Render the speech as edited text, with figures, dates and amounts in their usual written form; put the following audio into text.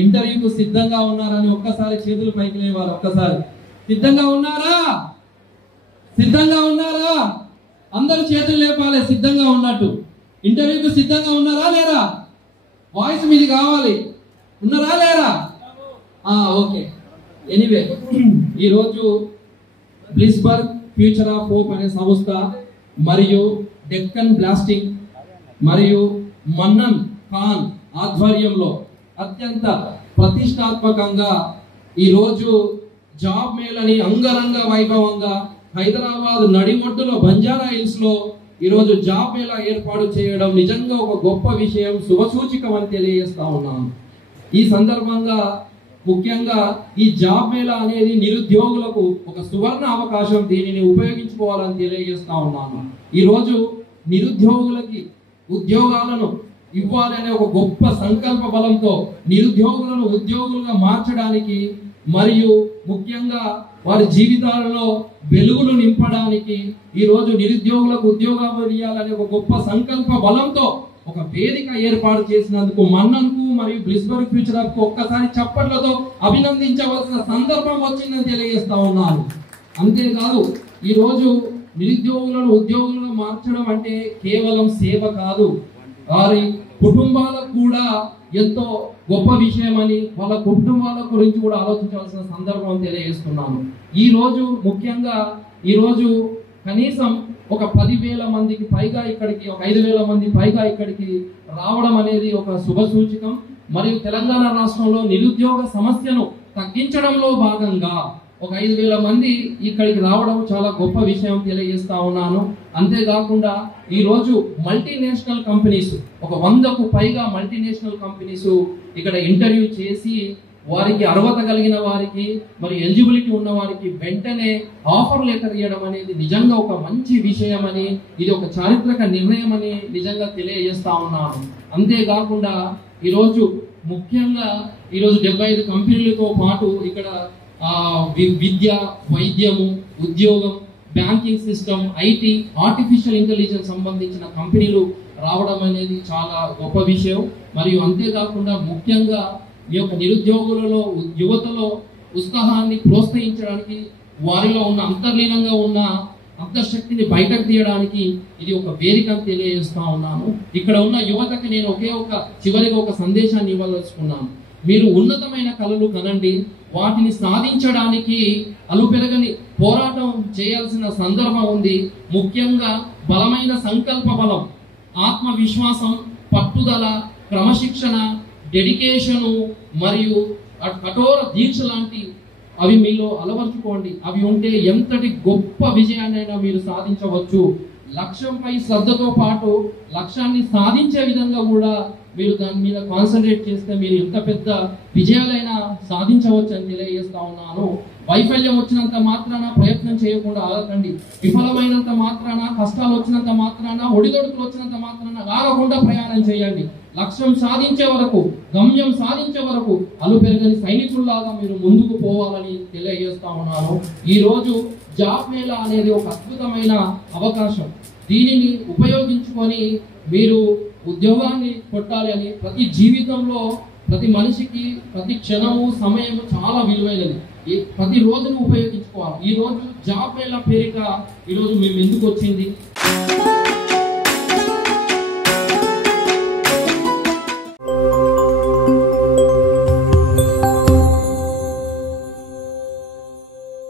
ఇంటర్వ్యూకు సిద్ధంగా ఉన్నారని ఒక్కసారి చేతులు పైకి లేవారు. ఒక్కసారి సిద్ధంగా ఉన్నారా? సిద్ధంగా ఉన్నారా? అందరూ చేతులు లేపాలి సిద్ధంగా ఉన్నట్టు. ఇంటర్వ్యూకు సిద్ధంగా ఉన్నారా లేరా? వాయిస్ మీది కావాలి. ఉన్నారా లేరా? ఓకే. ఎనీవే, ఈరోజు బ్లిస్బర్గ్ ఫ్యూచర్ ఆఫ్ హోప్ అనే సంస్థ మరియు డెక్కన్ బ్లాస్టింగ్ మరియు మన్నన్ ఖాన్ ఆధ్వర్యంలో అత్యంత ప్రతిష్టాత్మకంగా ఈరోజు జాబ్ మేళని అంగరంగ వైభవంగా హైదరాబాద్ నడిమొడ్డులో బంజారా హిల్స్ లో ఈరోజు జాబ్ మేళా ఏర్పాటు చేయడం నిజంగా ఒక గొప్ప విషయం, శుభసూచికం అని తెలియజేస్తా ఉన్నాను. ఈ సందర్భంగా ముఖ్యంగా ఈ జాబ్ మేళా అనేది నిరుద్యోగులకు ఒక సువర్ణ అవకాశం, దీనిని ఉపయోగించుకోవాలని తెలియజేస్తా ఉన్నాను. ఈరోజు నిరుద్యోగులకి ఉద్యోగాలను ఇవ్వాలనే ఒక గొప్ప సంకల్ప బలంతో నిరుద్యోగులను ఉద్యోగులుగా మార్చడానికి మరియు ముఖ్యంగా వారి జీవితాలలో వెలుగులు నింపడానికి ఈరోజు నిరుద్యోగులకు ఉద్యోగాలు ఇవ్వాలనే ఒక గొప్ప సంకల్ప బలంతో ఒక వేదిక ఏర్పాటు చేసినందుకు మన్నన్కు మరియు బ్లిస్బర్గ్ ఫ్యూచర్ ఆఫ్ ఒక్కసారి చప్పట్లతో అభినందించవలసిన సందర్భం వచ్చిందని తెలియజేస్తా ఉన్నాను. అంతేకాదు, ఈరోజు నిరుద్యోగులను ఉద్యోగులుగా మార్చడం అంటే కేవలం సేవ కాదు, వారి కుటుంబాలకు కూడా ఎంతో గొప్ప విషయం అని వాళ్ళ కుటుంబాల గురించి కూడా ఆలోచించాల్సిన సందర్భం తెలియజేస్తున్నాను. ఈరోజు ముఖ్యంగా ఈరోజు కనీసం ఒక 10,000 మందికి పైగా ఇక్కడికి, ఒక 5,000 మంది పైగా ఇక్కడికి రావడం అనేది ఒక శుభ సూచికం. మరియు తెలంగాణ రాష్ట్రంలో నిరుద్యోగ సమస్యను తగ్గించడంలో భాగంగా ఒక 5,000 మంది ఇక్కడికి రావడం చాలా గొప్ప విషయం తెలియజేస్తా ఉన్నాను. అంతేకాకుండా ఈరోజు మల్టీనేషనల్ కంపెనీస్, ఒక 100కు పైగా మల్టీనేషనల్ కంపెనీస్ ఇక్కడ ఇంటర్వ్యూ చేసి వారికి అర్హత కలిగిన వారికి మరి ఎలిజిబిలిటీ ఉన్న వారికి వెంటనే ఆఫర్ లెటర్ ఇవ్వడం అనేది నిజంగా ఒక మంచి విషయం అని, ఇది ఒక చారిత్రక నిర్ణయం అని నిజంగా తెలియజేస్తా ఉన్నాను. అంతేకాకుండా ఈరోజు ముఖ్యంగా ఈరోజు 75 కంపెనీలతో పాటు ఇక్కడ విద్య, వైద్యము, ఉద్యోగం, banking system, IT, artificial intelligence సంబంధించిన కంపెనీలు రావడం అనేది చాలా గొప్ప విషయం. మరియు అంతేకాకుండా ముఖ్యంగా ఈ యొక్క నిరుద్యోగులలో యువతలో ఉత్సాహాన్ని ప్రోత్సహించడానికి, వారిలో ఉన్న అంతర్లీనంగా ఉన్న అంతర్శక్తిని బయటకు తీయడానికి ఇది ఒక వేదిక తెలియజేస్తా ఉన్నాను. ఇక్కడ ఉన్న యువతకి నేను చివరిగా ఒక సందేశాన్ని ఇవ్వదలుచుకున్నాను. మీరు ఉన్నతమైన కలలు కనండి, వాటిని సాధించడానికి అలుపెరగని పోరాటం చేయాల్సిన సందర్భం ఉంది. ముఖ్యంగా బలమైన సంకల్ప బలం, ఆత్మవిశ్వాసం, పట్టుదల, క్రమశిక్షణ, డెడికేషను మరియు కఠోర దీక్ష లాంటి అవి మీలో అలవర్చుకోండి. అవి ఉంటే ఎంతటి గొప్ప విజయాన్నైనా మీరు సాధించవచ్చు. లక్ష్యంపై శ్రద్ధతో పాటు లక్ష్యాన్ని సాధించే విధంగా కూడా మీరు దాని మీద కాన్సన్ట్రేట్ చేస్తే మీరు ఎంత పెద్ద విజయాలైనా సాధించవచ్చు అని తెలియజేస్తా ఉన్నాను. వైఫల్యం వచ్చినంత మాత్రాన ప్రయత్నం చేయకుండా ఆగకండి. విఫలమైనంత మాత్రాన, కష్టాలు వచ్చినంత మాత్రాన, ఒడిదొడుకులు వచ్చినంత మాత్రాన ఆగకుండా ప్రయాణం చేయండి. లక్ష్యం సాధించే వరకు, గమ్యం సాధించే వరకు అలుపెరగని సైనికుల్లాగా మీరు ముందుకు పోవాలని తెలియజేస్తా ఉన్నాను. ఈ రోజు జాబ్ మేళా అనేది ఒక అద్భుతమైన అవకాశం. దీనిని ఉపయోగించుకొని మీరు ఉద్యోగాన్ని కొట్టాలి అని, ప్రతి జీవితంలో ప్రతి మనిషికి ప్రతి క్షణము సమయము చాలా విలువైనది. ప్రతి రోజును ఉపయోగించుకోవాలి. ఈ రోజు జాబ్ మేళా పేరిట ఈరోజు మేము ఎందుకు వచ్చింది?